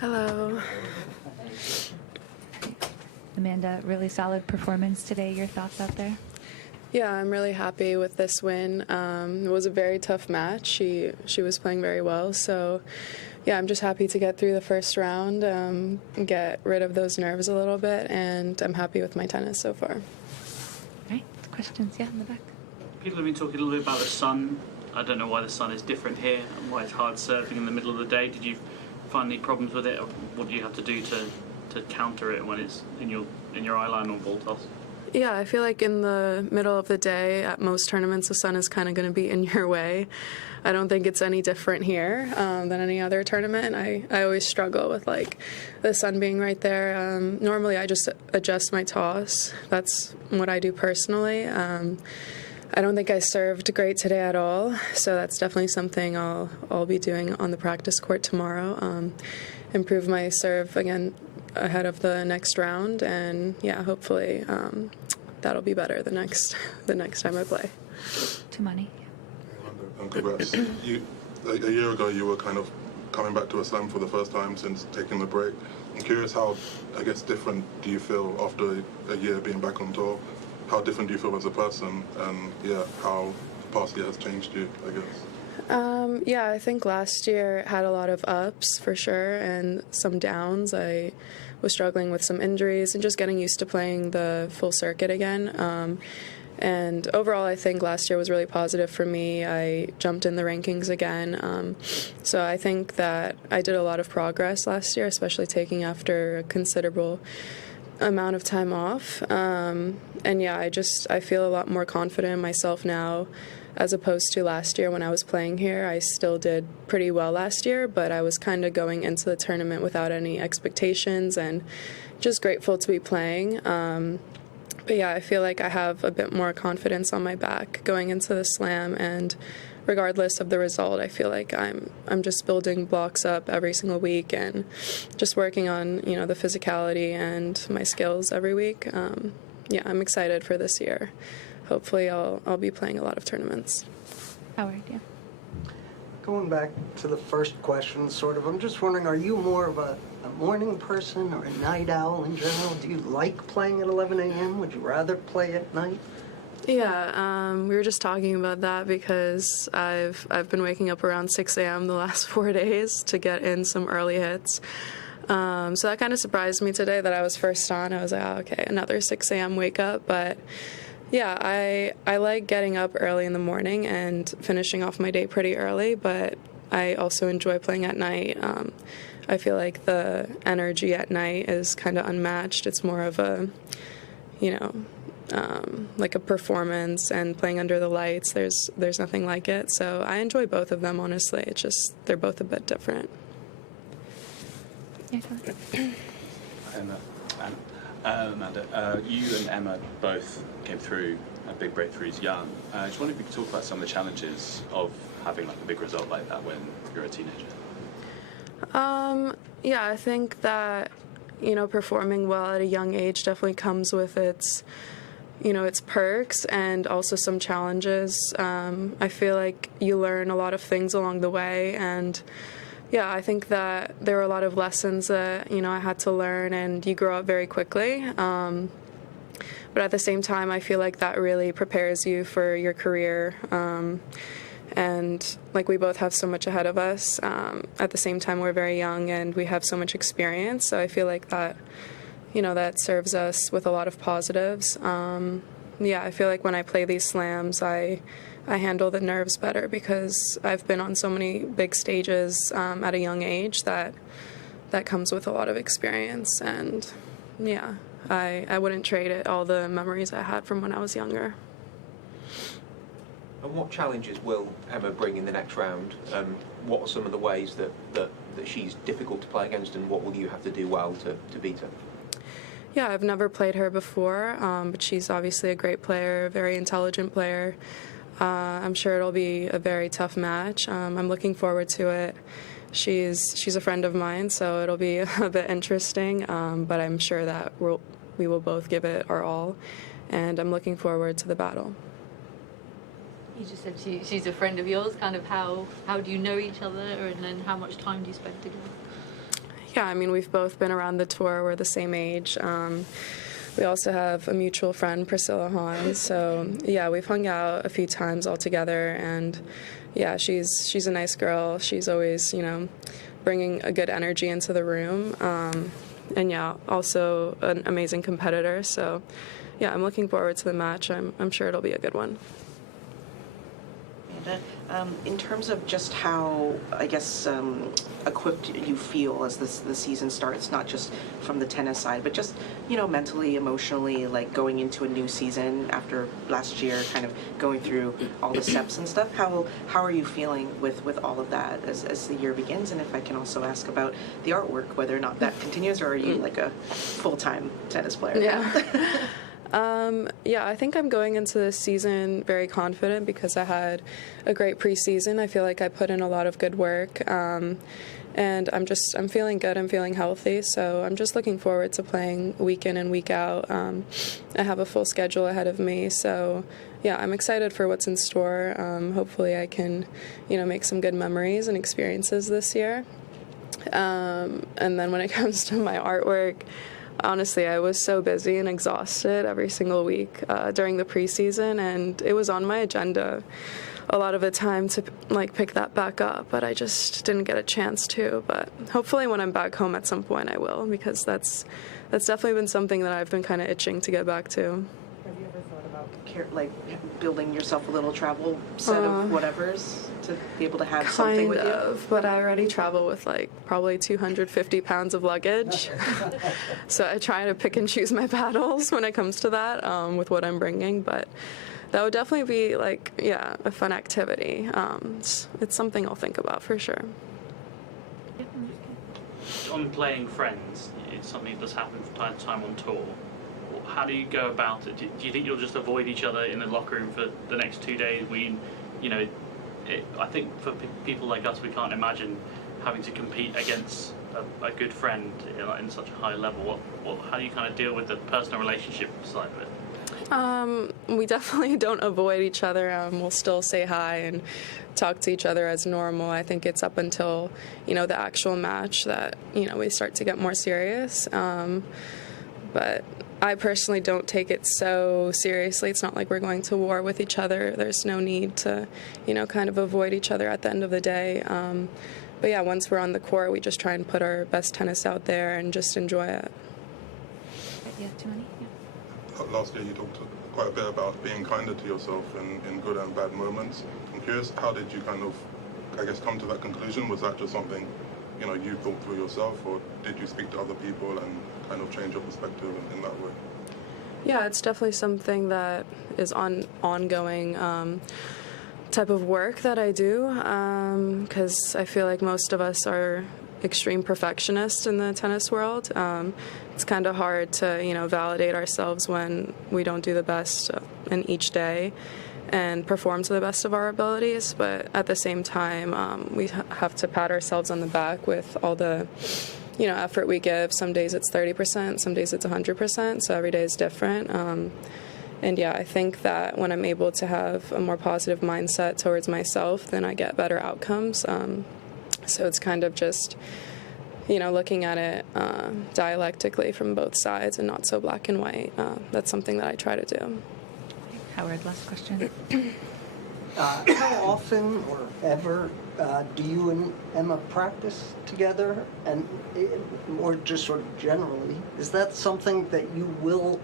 Hello. Amanda, really solid performance today. Your thoughts out there? Yeah, I'm really happy with this win. It was a very tough match. She was playing very well, so yeah, I'm just happy to get through the first round, get rid of those nerves a little bit, and I'm happy with my tennis so far. All right, questions? Yeah, in the back. People have been talking a little bit about the sun. I don't know why the sun is different here and why it's hard serving in the middle of the day. Did you find any problems with it, or what do you have to do to counter it when it's in your eye line or ball toss? Yeah, I feel like in the middle of the day, at most tournaments, the sun is kind of going to be in your way. I don't think it's any different here than any other tournament. I always struggle with like the sun being right there. Normally, I just adjust my toss. That's what I do personally. I don't think I served great today at all, so that's definitely something I'll be doing on the practice court tomorrow. Improve my serve again ahead of the next round, and yeah, hopefully that'll be better the next time I play. To money. Congrats. A year ago, you were kind of coming back to a slam for the first time since taking the break. I'm curious how, I guess, different do you feel after a year being back on tour? How different do you feel as a person, and yeah, how the past year has changed you, I guess? Yeah, I think last year had a lot of ups for sure and some downs. I was struggling with some injuries and just getting used to playing the full circuit again. And overall, I think last year was really positive for me. I jumped in the rankings again. So I think that I did a lot of progress last year, especially taking after a considerable amount of time off. And yeah, I feel a lot more confident in myself now as opposed to last year when I was playing here. I still did pretty well last year, but I was kind of going into the tournament without any expectations and just grateful to be playing. But yeah, I feel like I have a bit more confidence on my back going into the slam, and regardless of the result, I feel like I'm just building blocks up every single week and just working on, you know, the physicality and my skills every week. Yeah, I'm excited for this year. Hopefully I'll be playing a lot of tournaments. Howard, yeah. Going back to the first question, sort of, I'm just wondering, are you more of a morning person or a night owl in general? Do you like playing at 11 a.m.? Would you rather play at night? Yeah, we were just talking about that because I've been waking up around 6 a.m. the last 4 days to get in some early hits. So that kind of surprised me today that I was first on. I was like, oh, okay, another 6 a.m. wake up. But yeah, I like getting up early in the morning and finishing off my day pretty early, but I also enjoy playing at night. I feel like the energy at night is kind of unmatched. It's more of a, you know, like a performance, and playing under the lights, there's nothing like it. So I enjoy both of them, honestly. It's just they're both a bit different. Yeah, go ahead. Amanda, you and Emma both came through big breakthroughs young. I just wonder if you could talk about some of the challenges of having like a big result like that when you're a teenager. Yeah, I think that, you know, performing well at a young age definitely comes with its, you know, its perks and also some challenges. I feel like you learn a lot of things along the way, and yeah, I think that there were a lot of lessons that, you know, I had to learn, and you grow up very quickly. But at the same time, I feel like that really prepares you for your career. And like we both have so much ahead of us. At the same time, we're very young and we have so much experience. So I feel like that, you know, that serves us with a lot of positives. Yeah, I feel like when I play these slams, I handle the nerves better because I've been on so many big stages at a young age that comes with a lot of experience. And yeah, I wouldn't trade it, all the memories I had from when I was younger. And what challenges will Emma bring in the next round? What are some of the ways that she's difficult to play against, and what will you have to do well to beat her? Yeah, I've never played her before, but she's obviously a great player, a very intelligent player. I'm sure it'll be a very tough match. I'm looking forward to it. She's a friend of mine, so it'll be a bit interesting, but I'm sure that we will both give it our all, and I'm looking forward to the battle. You just said she's a friend of yours. Kind of how do you know each other, and then how much time do you spend together? Yeah, I mean, we've both been around the tour. We're the same age. We also have a mutual friend, Priscilla Hahn. So, yeah, we've hung out a few times all together. And, yeah, she's a nice girl. She's always, bringing a good energy into the room. And, yeah, also an amazing competitor. So, yeah, I'm looking forward to the match. I'm sure it'll be a good one. In terms of just how, I guess, equipped you feel as the season starts, not just from the tennis side, but just, mentally, emotionally, like going into a new season after last year, kind of going through all the steps and stuff, how are you feeling with all of that as the year begins? And if I can also ask about the artwork, whether or not that continues, or are you like a full-time tennis player? Yeah. Yeah, I think I'm going into this season very confident because I had a great preseason. I feel like I put in a lot of good work, and I'm feeling good. I'm feeling healthy, so I'm just looking forward to playing week in and week out. I have a full schedule ahead of me, so yeah, I'm excited for what's in store. Hopefully I can, make some good memories and experiences this year. And then when it comes to my artwork, honestly, I was so busy and exhausted every single week during the preseason, and it was on my agenda a lot of the time to pick that back up, but I just didn't get a chance to. But hopefully when I'm back home at some point I will, because that's definitely been something that I've been kind of itching to get back to. Have you ever thought about building yourself a little travel set of whatevers to be able to have something with you? Kind of, but I already travel with probably 250 pounds of luggage. So I try to pick and choose my battles when it comes to that with what I'm bringing, but that would definitely be a fun activity. It's something I'll think about for sure. On playing friends, it's something that does happen from time to time on tour. How do you go about it? Do you think you'll just avoid each other in the locker room for the next 2 days? I think for people like us, we can't imagine having to compete against a good friend in such a high level. How do you kind of deal with the personal relationship side of it? We definitely don't avoid each other. We'll still say hi and talk to each other as normal. I think it's up until, the actual match that, we start to get more serious. But I personally don't take it so seriously. It's not like we're going to war with each other. There's no need to, kind of avoid each other at the end of the day. But yeah, once we're on the court, we just try and put our best tennis out there and just enjoy it. Yeah, Timoni? Yeah. Last year you talked quite a bit about being kinder to yourself in good and bad moments. I'm curious, how did you kind of, come to that conclusion? Was that just something, you thought through yourself, or did you speak to other people and kind of change your perspective in that way? Yeah, it's definitely something that is ongoing type of work that I do, because I feel like most of us are extreme perfectionists in the tennis world. It's kind of hard to, validate ourselves when we don't do the best in each day and perform to the best of our abilities, but at the same time, we have to pat ourselves on the back with all the effort we give. Some days it's 30%, some days it's 100%, so every day is different. And yeah, I think that when I'm able to have a more positive mindset towards myself, then I get better outcomes. So it's kind of just, looking at it dialectically from both sides and not so black and white. That's something that I try to do. Howard, last question. How often or ever do you and Emma practice together, or just sort of generally? Is that something that you will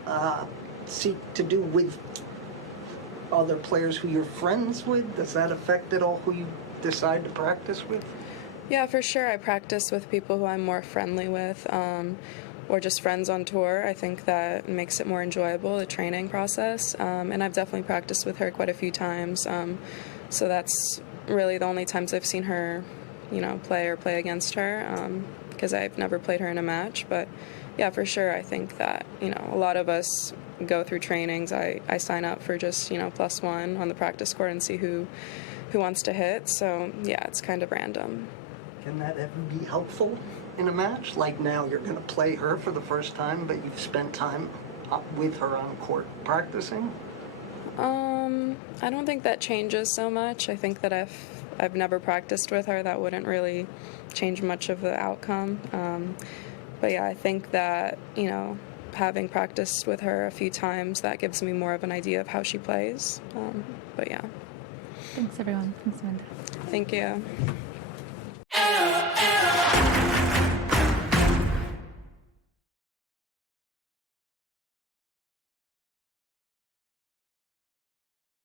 seek to do with other players who you're friends with? Does that affect at all who you decide to practice with? Yeah, for sure. I practice with people who I'm more friendly with, or just friends on tour. I think that makes it more enjoyable, the training process. And I've definitely practiced with her quite a few times. So that's really the only times I've seen her, play or play against her, because I've never played her in a match. But yeah, for sure, I think that, a lot of us go through trainings. I sign up for just, +1 on the practice court and see who wants to hit. So yeah, it's kind of random. Can that ever be helpful in a match? Like now you're going to play her for the first time, but you've spent time with her on court practicing? I don't think that changes so much. I think that if I've never practiced with her, that wouldn't really change much of the outcome. But yeah, I think that, having practiced with her a few times, that gives me more of an idea of how she plays. But yeah. Thanks, everyone. Thanks, Amanda. Thank you.